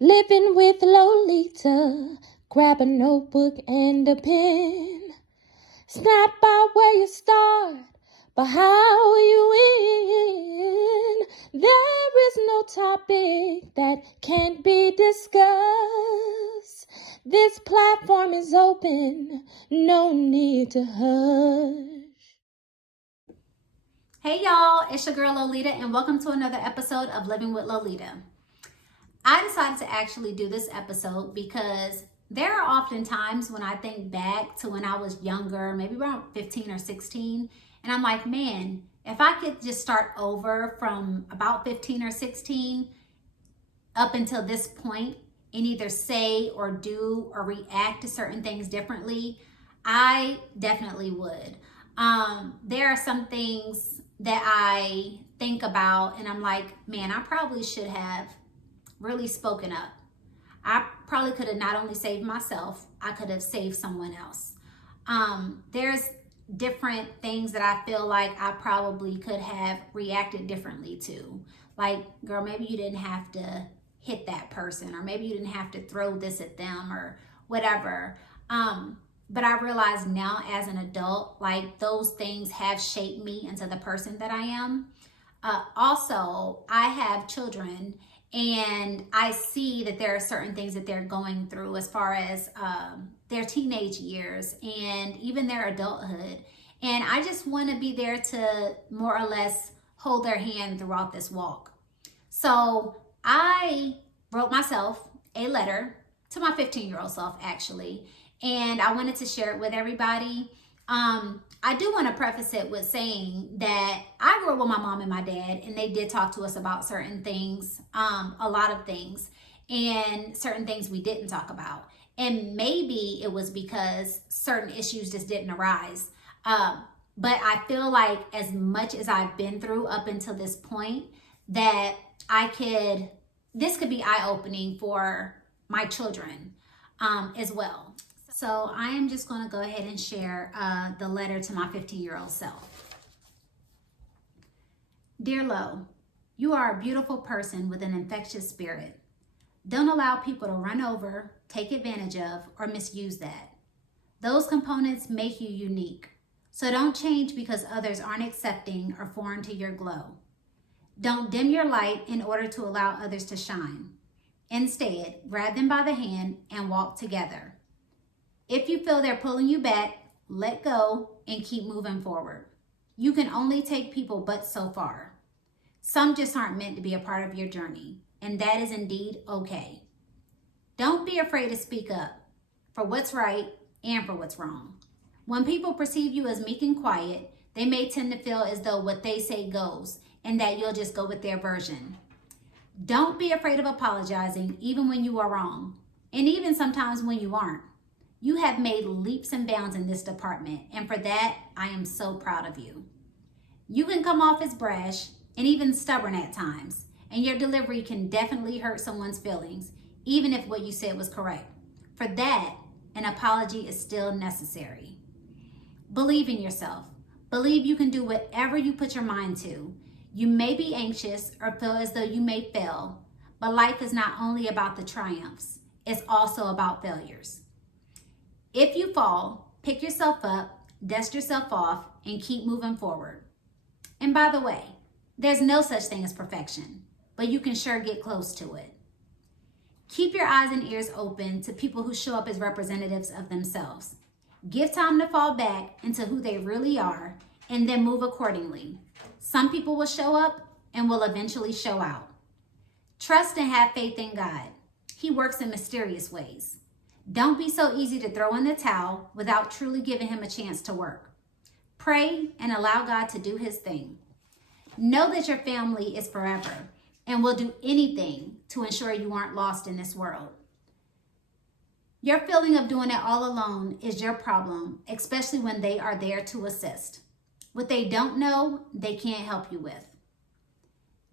Living with Lolita, grab a notebook and a pen. It's not about where you start, but how you win. There is no topic that can't be discussed. This platform is open, no need to hush. Hey y'all, it's your girl Lolita and welcome to another episode of Living with Lolita. I decided to actually do this episode because there are often times when I think back to when I was younger, maybe around 15 or 16, and I'm like, man, if I could just start over from about 15 or 16 up until this point and either say or do or react to certain things differently, I definitely would. There are some things that I think about and I'm like, man, I probably should have really spoken up. I probably could have not only saved myself, I could have saved someone else. There's different things that I feel like I probably could have reacted differently to. Like, girl, maybe you didn't have to hit that person, or maybe you didn't have to throw this at them, or whatever. But I realize now as an adult, like those things have shaped me into the person that I am. Also, I have children and I see that there are certain things that they're going through as far as their teenage years and even their adulthood. And I just want to be there to more or less hold their hand throughout this walk. So I wrote myself a letter to my 15-year-old self, actually, and I wanted to share it with everybody. I do want to preface it with saying that I grew up with my mom and my dad, and they did talk to us about certain things, a lot of things, and certain things we didn't talk about. And maybe it was because certain issues just didn't arise. But I feel like as much as I've been through up until this point, that this could be eye-opening for my children as well. So I am just going to go ahead and share the letter to my 15-year-old self. Dear Lo, you are a beautiful person with an infectious spirit. Don't allow people to run over, take advantage of, or misuse that. Those components make you unique. So don't change because others aren't accepting or foreign to your glow. Don't dim your light in order to allow others to shine. Instead, grab them by the hand and walk together. If you feel they're pulling you back, let go and keep moving forward. You can only take people but so far. Some just aren't meant to be a part of your journey, and that is indeed okay. Don't be afraid to speak up for what's right and for what's wrong. When people perceive you as meek and quiet, they may tend to feel as though what they say goes and that you'll just go with their version. Don't be afraid of apologizing even when you are wrong, and even sometimes when you aren't. You have made leaps and bounds in this department, and for that, I am so proud of you. You can come off as brash and even stubborn at times, and your delivery can definitely hurt someone's feelings, even if what you said was correct. For that, an apology is still necessary. Believe in yourself. Believe you can do whatever you put your mind to. You may be anxious or feel as though you may fail, but life is not only about the triumphs, it's also about failures. If you fall, pick yourself up, dust yourself off, and keep moving forward. And by the way, there's no such thing as perfection, but you can sure get close to it. Keep your eyes and ears open to people who show up as representatives of themselves. Give time to fall back into who they really are, and then move accordingly. Some people will show up and will eventually show out. Trust and have faith in God. He works in mysterious ways. Don't be so easy to throw in the towel without truly giving him a chance to work. Pray and allow God to do his thing. Know that your family is forever and will do anything to ensure you aren't lost in this world. Your feeling of doing it all alone is your problem, especially when they are there to assist. What they don't know, they can't help you with.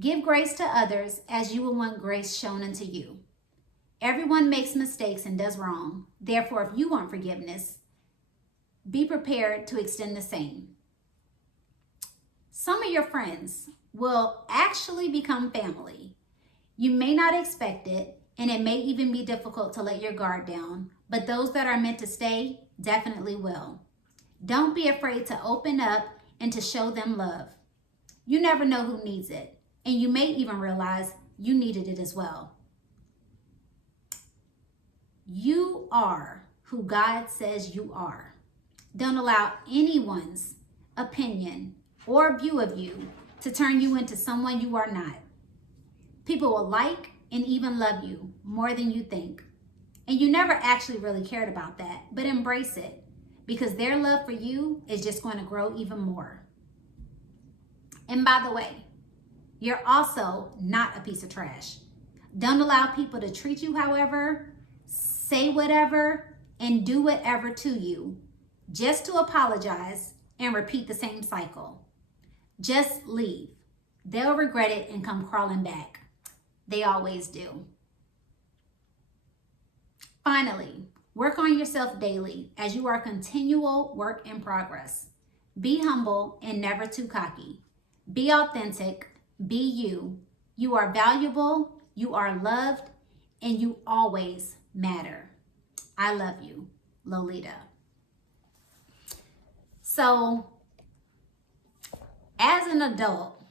Give grace to others as you will want grace shown unto you. Everyone makes mistakes and does wrong. Therefore, if you want forgiveness, be prepared to extend the same. Some of your friends will actually become family. You may not expect it, and it may even be difficult to let your guard down, but those that are meant to stay definitely will. Don't be afraid to open up and to show them love. You never know who needs it, and you may even realize you needed it as well. You are who God says you are. Don't allow anyone's opinion or view of you to turn you into someone you are not. People will like and even love you more than you think. And you never actually really cared about that, but embrace it, because their love for you is just going to grow even more. And by the way, you're also not a piece of trash. Don't allow people to treat you however, say whatever, and do whatever to you just to apologize and repeat the same cycle. Just leave. They'll regret it and come crawling back. They always do. Finally, work on yourself daily, as you are a continual work in progress. Be humble and never too cocky. Be authentic. Be you. You are valuable. You are loved. And you always matter. I love you, Lolita. So, as an adult,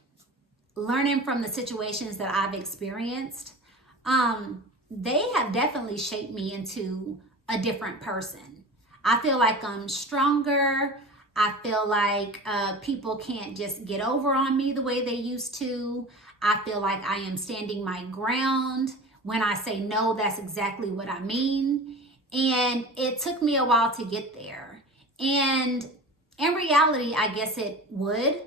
learning from the situations that I've experienced, they have definitely shaped me into a different person. I feel like I'm stronger. I feel like people can't just get over on me the way they used to. I feel like I am standing my ground. When I say no, that's exactly what I mean. And it took me a while to get there. And in reality, I guess it would.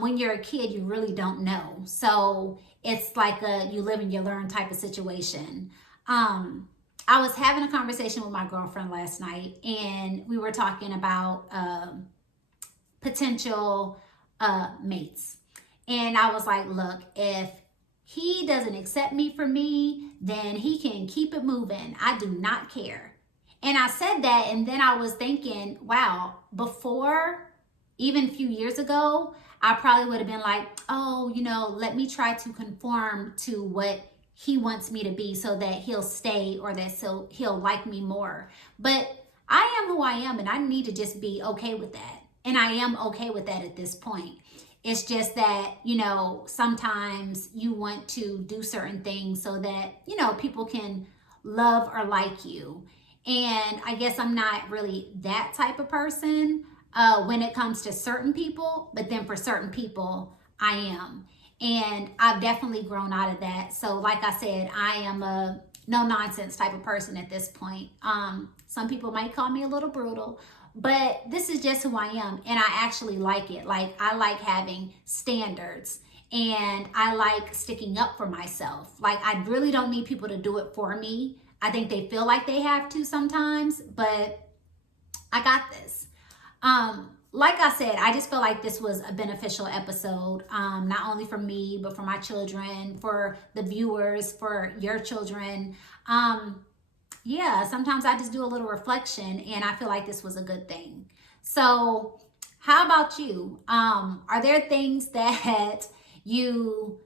When you're a kid, you really don't know. So it's like a you live and you learn type of situation. I was having a conversation with my girlfriend last night, and we were talking about potential mates. And I was like, look, if he doesn't accept me for me, then he can keep it moving. I do not care. And I said that, and then I was thinking, wow, before, even a few years ago, I probably would have been like, oh, let me try to conform to what he wants me to be so that he'll stay or that he'll like me more. But I am who I am, and I need to just be okay with that. And I am okay with that at this point. It's just that, sometimes you want to do certain things so that, people can love or like you. And I guess I'm not really that type of person when it comes to certain people, but then for certain people, I am. And I've definitely grown out of that. So like I said, I am a no nonsense type of person at this point. Some people might call me a little brutal, but this is just who I am. And I actually like it. Like, I like having standards, and I like sticking up for myself. Like, I really don't need people to do it for me. I think they feel like they have to sometimes, but I got this. Like I said, I just feel like this was a beneficial episode, not only for me, but for my children, for the viewers, for your children. Yeah, sometimes I just do a little reflection, and I feel like this was a good thing. So how about you? Are there things that you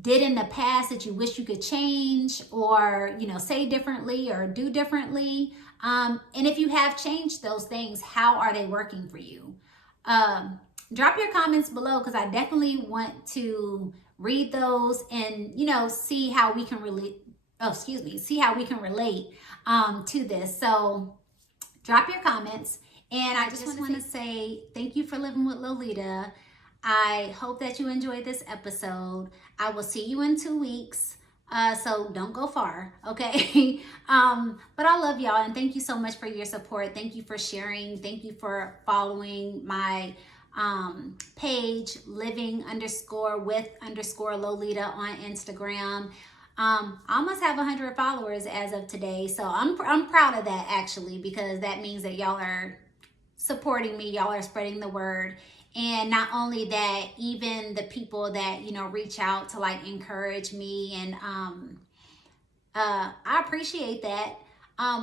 did in the past that you wish you could change, or, say differently or do differently? And if you have changed those things, how are they working for you? Drop your comments below, because I definitely want to read those and, see how we can relate. See how we can relate to this. So drop your comments. And I just want to say thank you for living with Lolita. I hope that you enjoyed this episode. I will see you in 2 weeks. So don't go far, okay? But I love y'all, and thank you so much for your support. Thank you for sharing. Thank you for following my page, living_with_Lolita on Instagram. I almost have 100 followers as of today, so I'm proud of that, actually, because that means that y'all are supporting me, y'all are spreading the word. And not only that, even the people that, reach out to encourage me, and I appreciate that.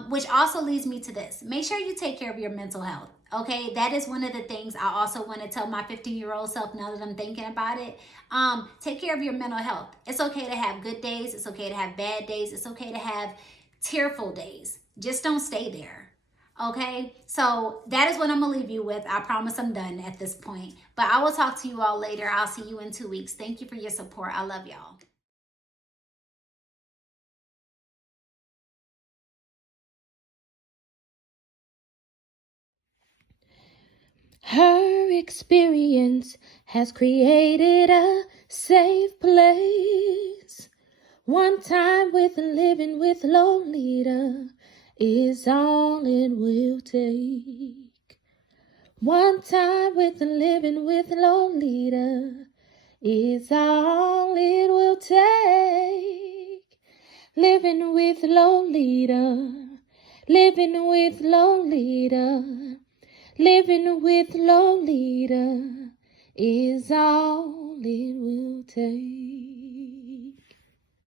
Which also leads me to this. Make sure you take care of your mental health, Okay, that is one of the things I also want to tell my 15-year-old self now that I'm thinking about it. Take care of your mental health. It's okay to have good days. It's okay to have bad days. It's okay to have tearful days. Just don't stay there. Okay, so that is what I'm going to leave you with. I promise I'm done at this point. But I will talk to you all later. I'll see you in 2 weeks. Thank you for your support. I love y'all. Her experience has created a safe place. One time with living with Lolita is all it will take. One time with living with Lolita is all it will take. Living with Lolita, living with Lolita, living with Lolita is all it will take.